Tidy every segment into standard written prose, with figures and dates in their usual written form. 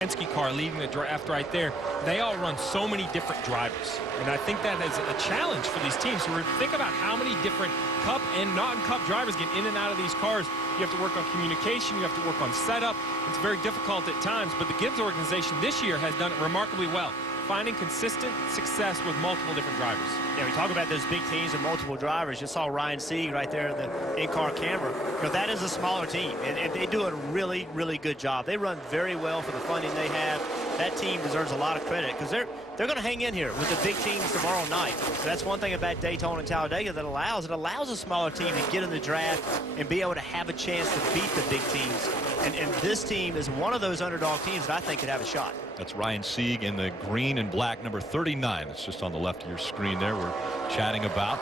Penske car leading the draft right there. They all run so many different drivers, and I think that is a challenge for these teams. So think about how many different Cup and non-Cup drivers get in and out of these cars. You have to work on communication, you have to work on setup. It's very difficult at times, but the Gibbs organization this year has done it remarkably well, finding consistent success with multiple different drivers. Yeah, we talk about those big teams with multiple drivers. You saw Ryan Sieg right there in the in-car camera. You know, that is a smaller team, and they do a really, really good job. They run very well for the funding they have. That team deserves a lot of credit because they're going to hang in here with the big teams tomorrow night. So that's one thing about Daytona and Talladega that allows a smaller team to get in the draft and be able to have a chance to beat the big teams. And this team is one of those underdog teams that I think could have a shot. That's Ryan Sieg in the green and black, number 39. That's just on the left of your screen there. We're chatting about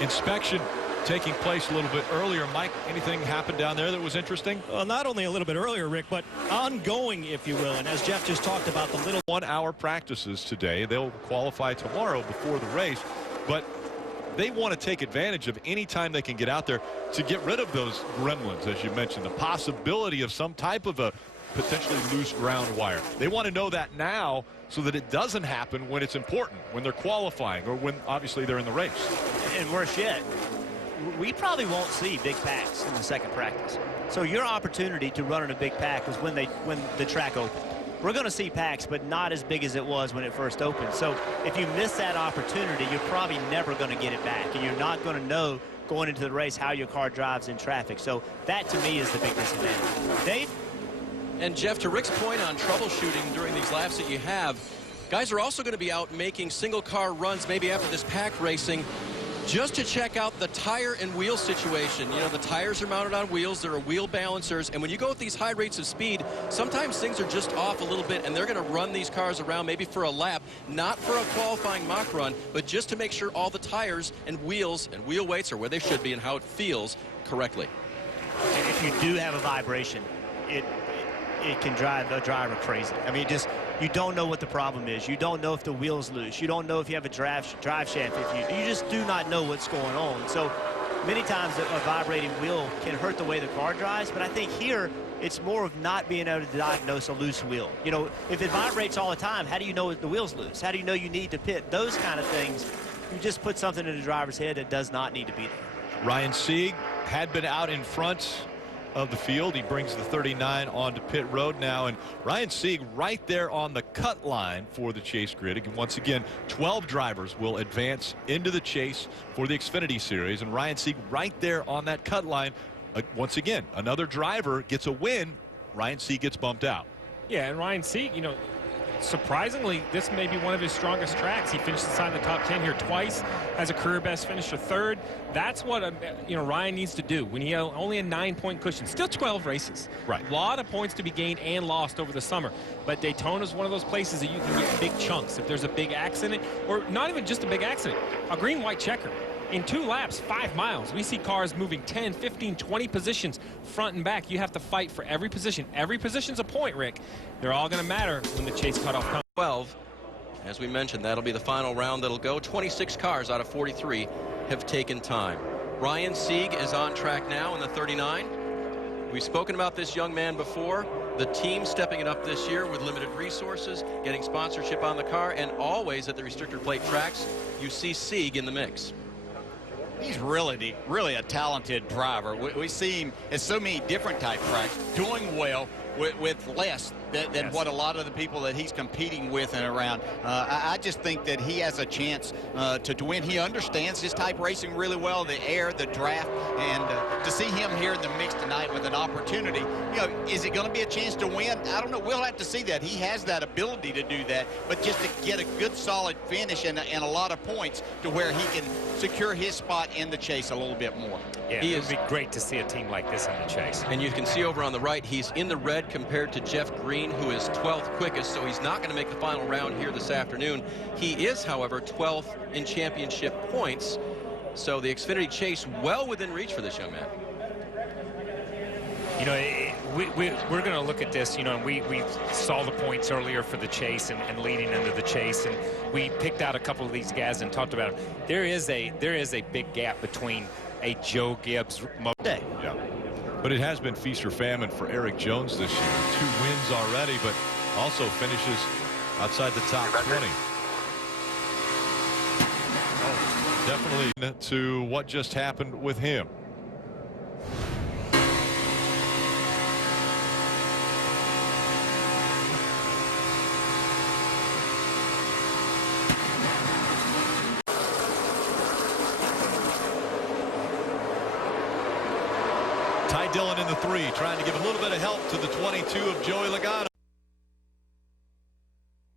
inspection taking place a little bit earlier. Mike, anything happened down there that was interesting? Well, not only a little bit earlier, Rick, but ongoing, if you will. And as Jeff just talked about, the little 1 hour practices today. They'll qualify tomorrow before the race, but they want to take advantage of any time they can get out there to get rid of those gremlins, as you mentioned, the possibility of some type of a potentially loose ground wire. They want to know that now so that it doesn't happen when it's important, when they're qualifying or when obviously they're in the race. And worse yet, we probably won't see big packs in the second practice. So your opportunity to run in a big pack was when the track opened. We're going to see packs, but not as big as it was when it first opened. So if you miss that opportunity, you're probably never going to get it back, and you're not going to know going into the race how your car drives in traffic. So that to me is the big disadvantage. Dave? And Jeff, to Rick's point on troubleshooting during these laps that you have, guys are also going to be out making single car runs maybe after this pack racing just to check out the tire and wheel situation. You know, the tires are mounted on wheels. There are wheel balancers. And when you go at these high rates of speed, sometimes things are just off a little bit, and they're going to run these cars around maybe for a lap, not for a qualifying mock run, but just to make sure all the tires and wheels and wheel weights are where they should be and how it feels correctly. And if you do have a vibration, it can drive a driver crazy. I mean, you don't know what the problem is. You don't know if the wheel's loose. You don't know if you have a drive shaft. You just do not know what's going on. So many times a vibrating wheel can hurt the way the car drives, but I think here it's more of not being able to diagnose a loose wheel. You know, if it vibrates all the time, how do you know the wheel's loose? How do you know you need to pit? Those kind of things, you just put something in the driver's head that does not need to be there. Ryan Sieg had been out in front of the field. He brings the 39 onto pit road now, and Ryan Sieg right there on the cut line for the chase grid. And once again, 12 drivers will advance into the chase for the Xfinity Series, and Ryan Sieg right there on that cut line. Once again, another driver gets a win. Ryan Sieg gets bumped out. Yeah, and Ryan Sieg, you know, surprisingly, this may be one of his strongest tracks. He finished inside the top 10 here twice, has a career best finish of third. That's what you know, Ryan needs to do when he only a 9-point cushion. Still 12 races. Right. A lot of points to be gained and lost over the summer. But Daytona is one of those places that you can get big chunks. If there's a big accident, or not even just a big accident, a green-white checker. In 2 laps, 5 miles, we see cars moving 10, 15, 20 positions front and back. You have to fight for every position. Every position's a point, Rick. They're all going to matter when the chase cutoff comes. 12. As we mentioned, that'll be the final round that'll go. 26 cars out of 43 have taken time. Ryan Sieg is on track now in the 39. We've spoken about this young man before. The team stepping it up this year with limited resources, getting sponsorship on the car, and always at the restrictor plate tracks, you see Sieg in the mix. He's really a talented driver. We see him at so many different type tracks, doing well with less than what a lot of the people that he's competing with and around. I just think that he has a chance to win. He understands his type racing really well, the air, the draft, and to see him here in the mix tonight with an opportunity, you know, is it going to be a chance to win? I don't know. We'll have to see that. He has that ability to do that, but just to get a good solid finish and a lot of points to where he can secure his spot in the chase a little bit more. Yeah, it would be great to see a team like this in the chase. And you can see over on the right, he's in the red compared to Jeff Green, who is 12th quickest, so he's not going to make the final round here this afternoon. He is, however, 12th in championship points, so the Xfinity chase well within reach for this young man. You know, we're going to look at this, you know, and we saw the points earlier for the chase and leading into the chase, and we picked out a couple of these guys and talked about them. There is a big gap between a Joe Gibbs day. Yeah. But it has been feast or famine for Eric Jones this year. 2 wins already, but also finishes outside the top 20. Oh, definitely to what just happened with him. Ty Dillon in the 3, trying to give a little bit of help to the 22 of Joey Logano.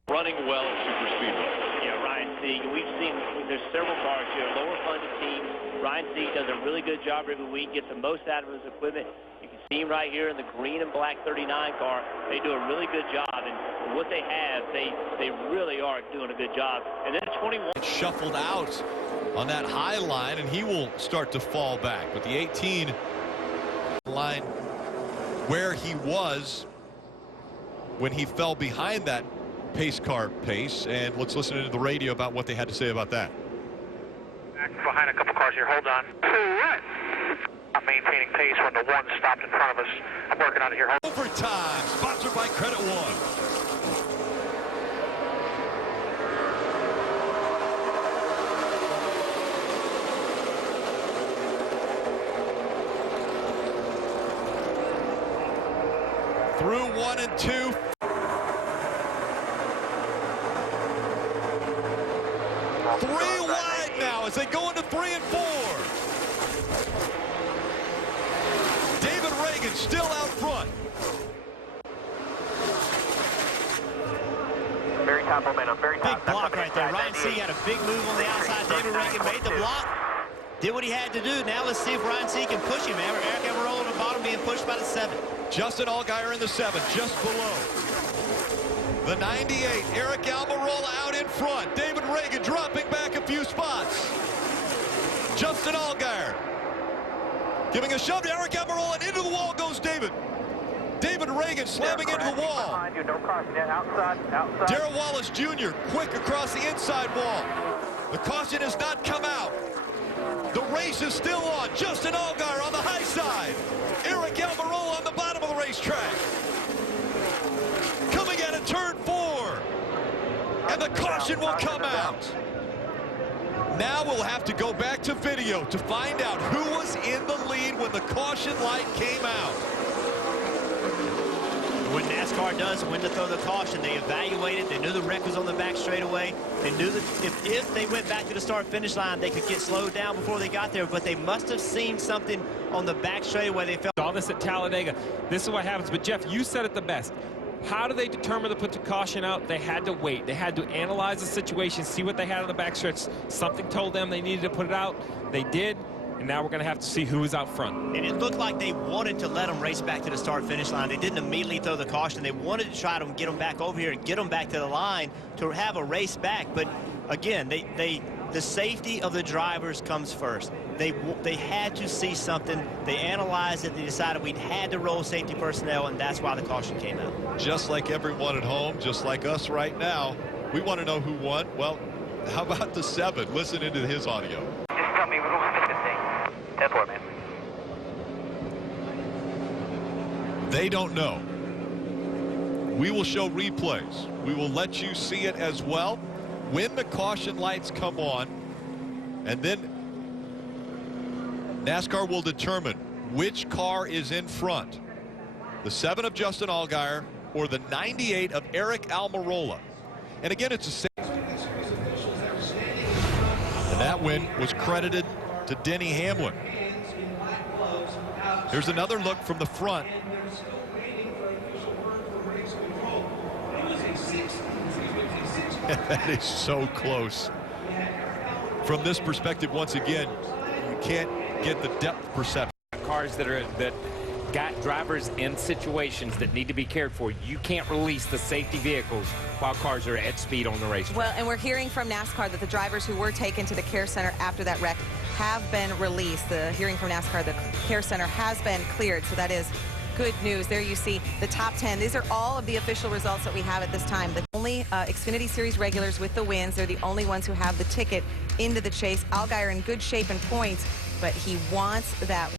Running well at Super Speedway. Yeah, Ryan Sieg. We've seen there's several cars here, lower funded teams. Ryan Sieg does a really good job every week, gets the most out of his equipment. You can see him right here in the green and black 39 car. They do a really good job, and what they have, they really are doing a good job. And then 21 shuffled out on that high line, and he will start to fall back. But the 18 line where he was when he fell behind that pace car pace, and let's listen to the radio about what they had to say about that. Back behind a couple cars here. Hold on. I'm maintaining pace when the one stopped in front of us. I'm working on it here. Overtime, sponsored by Credit One. Through 1 and 2. Three wide now as they go into 3 and 4. David Reagan still out front. Very top momentum. Very top. Big block right there. Ryan Sieg had a big move on the outside. David Reagan made the block. Did what he had to do. Now let's see if Ryan Sieg can push him. Eric Almirola on the bottom being pushed by the 7. Justin Allgaier in the 7, just below. The 98, Eric Almirola out in front. David Reagan dropping back a few spots. Justin Allgaier giving a shove to Eric Almirola, and into the wall goes David. David Reagan slamming into the wall. Darrell Wallace Jr. quick across the inside wall. The caution has not come out. The race is still on. Justin Allgaier on the high side. Eric Almirola on the bottom of the racetrack. Coming at it, turn 4. And the caution will come out. Now we'll have to go back to video to find out who was in the lead when the caution light came out. What NASCAR does when to throw the caution, they evaluate it. They knew the wreck was on the back straightaway. They knew that if they went back to the start-finish line, they could get slowed down before they got there. But they must have seen something on the back straightaway. They felt all this at Talladega. This is what happens. But Jeff, you said it the best. How do they determine to put the caution out? They had to wait. They had to analyze the situation, see what they had on the backstretch. Something told them they needed to put it out. They did. And now we're going to have to see who is out front. And it looked like they wanted to let them race back to the start-finish line. They didn't immediately throw the caution. They wanted to try to get them back over here and get them back to the line to have a race back. But again, the safety of the drivers comes first. They had to see something. They analyzed it. They decided we had to roll safety personnel, and that's why the caution came out. Just like everyone at home, just like us right now, we want to know who won. Well, how about the 7? Listen into his audio. Just tell me what was the thing. 10-4, man. They don't know. We will show replays. We will let you see it as well when the caution lights come on, and then NASCAR will determine which car is in front, the 7 of Justin Allgaier or the 98 of Eric Almirola. And again, it's a same. And that win was credited to Denny Hamlin. Here's another look from the front. That is so close. From this perspective, once again, you can't get the depth perception. Cars that got drivers in situations that need to be cared for. You can't release the safety vehicles while cars are at speed on the racetrack. Well, and we're hearing from NASCAR that the drivers who were taken to the care center after that wreck have been released. The hearing from NASCAR, the care center has been cleared, so that is good news. There you see the top 10. These are all of the official results that we have at this time. The only Xfinity Series regulars with the wins. They're the only ones who have the ticket into the chase. Allgaier in good shape and points, but he wants that